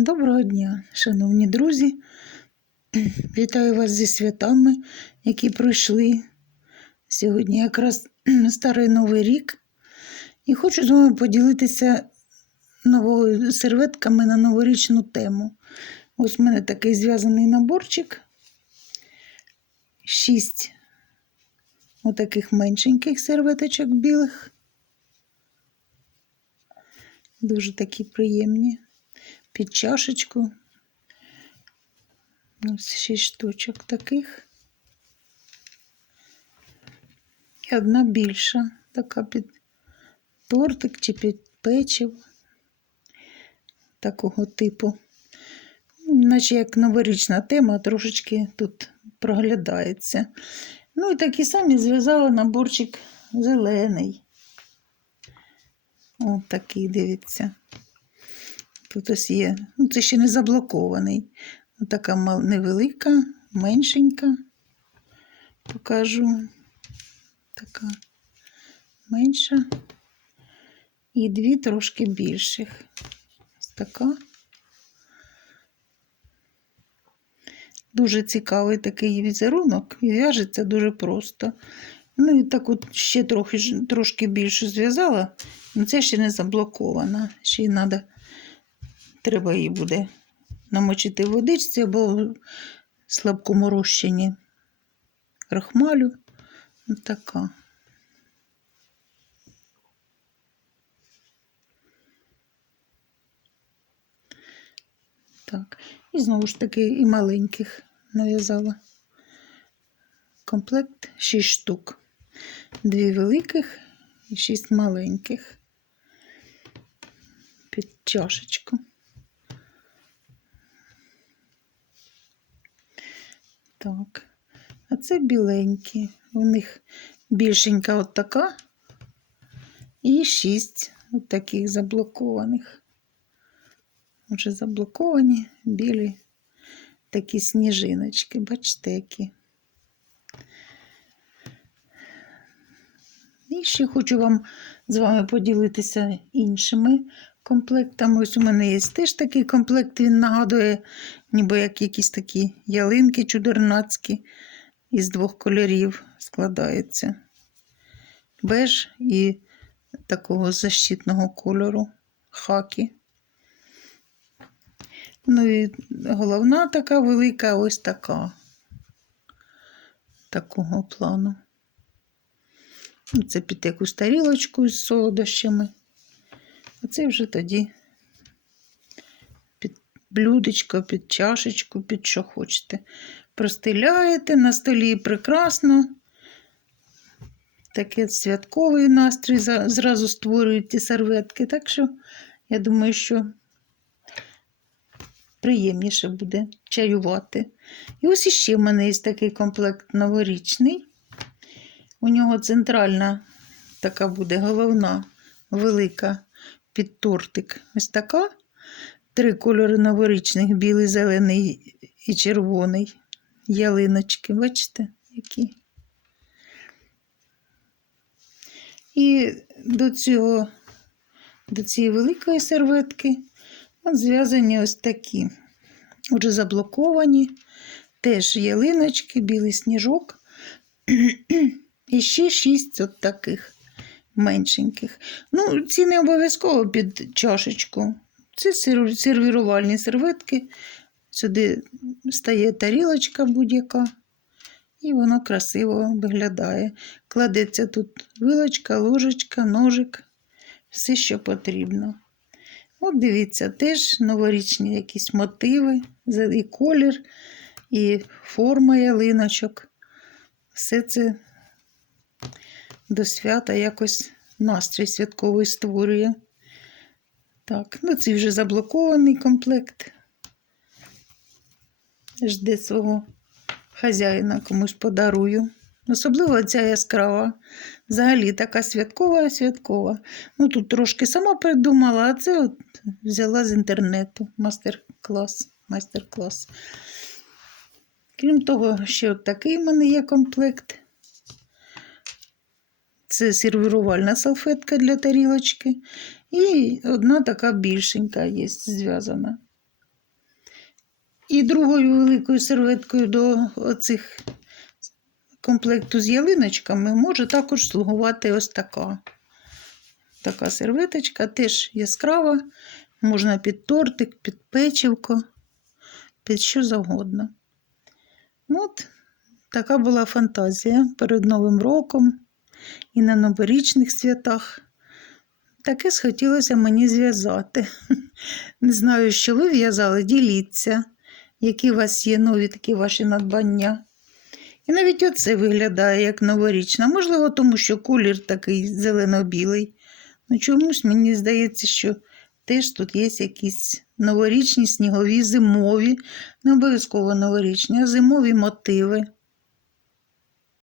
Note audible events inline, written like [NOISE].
Доброго дня, шановні друзі. Вітаю вас зі святами, які пройшли. Сьогодні якраз старий новий рік. І хочу з вами поділитися новою серветками на новорічну тему. Ось в мене такий зв'язаний наборчик. Шість отаких меншеньких серветочок білих. Дуже такі приємні під чашечку. Ось шість штучок таких. І одна більша, така під тортик чи під печиво. Такого типу. Наче як новорічна тема, трошечки тут проглядається. Ну і такі самі зв'язала наборчик зелений. Ось такий, дивіться. Тут ось є. Ну, це ще не заблокований. Ось така невелика, меншенька. Покажу. Така менша. І дві трошки більших. Ось така. Дуже цікавий такий візерунок і в'яжеться дуже просто. Ну і так от ще трохи, трошки більше зв'язала, але це ще не заблокована. Ще й треба, треба її буде намочити в водичці або в слабкому розчині крахмалю. Така. Так. І знову ж таки і маленьких нав'язала. Комплект 6 штук. Дві великих і 6 маленьких. Під чашечку. Так. А це біленькі. У них більшенька от така. І 6 от таких заблокованих. Вже заблоковані білі такі сніжиночки, бачите, які. І ще хочу вам з вами поділитися іншими комплектами. Ось у мене є теж такий комплект, він нагадує, ніби як якісь такі ялинки чудернацькі із двох кольорів складаються. Беж і такого защитного кольору хакі. Ну і головна така велика, ось така. Такого плану. Ну, Це під якусь тарілочку з солодощами. А це вже тоді блюдечко, під чашечку, під що хочете. Простеляєте на столі прекрасно. Такий святковий настрій зразу створюють ті серветки. Так що я думаю, що приємніше буде чаювати. І ось іще в мене є такий комплект новорічний. У нього центральна така буде головна, велика під тортик. Ось така. Три кольори новорічних: білий, зелений і червоний. Ялиночки, бачите, які. І до цього, до цієї великої серветки зв'язані ось такі. Отже, заблоковані. Теж ялиночки, білий сніжок. І ще шість от таких меншеньких. Ну, ці не обов'язково під чашечку. Це сервірувальні серветки. Сюди стає тарілочка будь-яка. І воно красиво виглядає. Кладеться тут вилочка, ложечка, ножик, все, що потрібно. От дивіться, теж новорічні якісь мотиви, і колір, і форма ялиночок. Все це до свята якось настрій святковий створює. Так, ну це вже заблокований комплект. Жде свого хазяїна комусь подарую. Особливо ця яскрава. Взагалі така святкова, святкова. Ну тут трошки сама придумала, а це от взяла з інтернету. Мастер-клас. Майстер-клас. Крім того, ще от такий в мене є комплект. Це сервірувальна салфетка для тарілочки. І одна така більшенька є зв'язана. І другою великою серветкою до оцих комплекту з ялиночками може також слугувати ось така. Така серветочка теж яскрава, можна під тортик, під печивко, під що завгодно. От така була фантазія перед Новим роком і на новорічних святах. Таке схотілося мені зв'язати. [LAUGHS] Не знаю, що ви в'язали, діліться, які у вас є нові такі ваші надбання. І навіть оце виглядає як новорічна. Можливо, тому що колір такий зелено-білий. Ну, чомусь мені здається, що теж тут є якісь новорічні, снігові, зимові, не обов'язково новорічні, а зимові мотиви.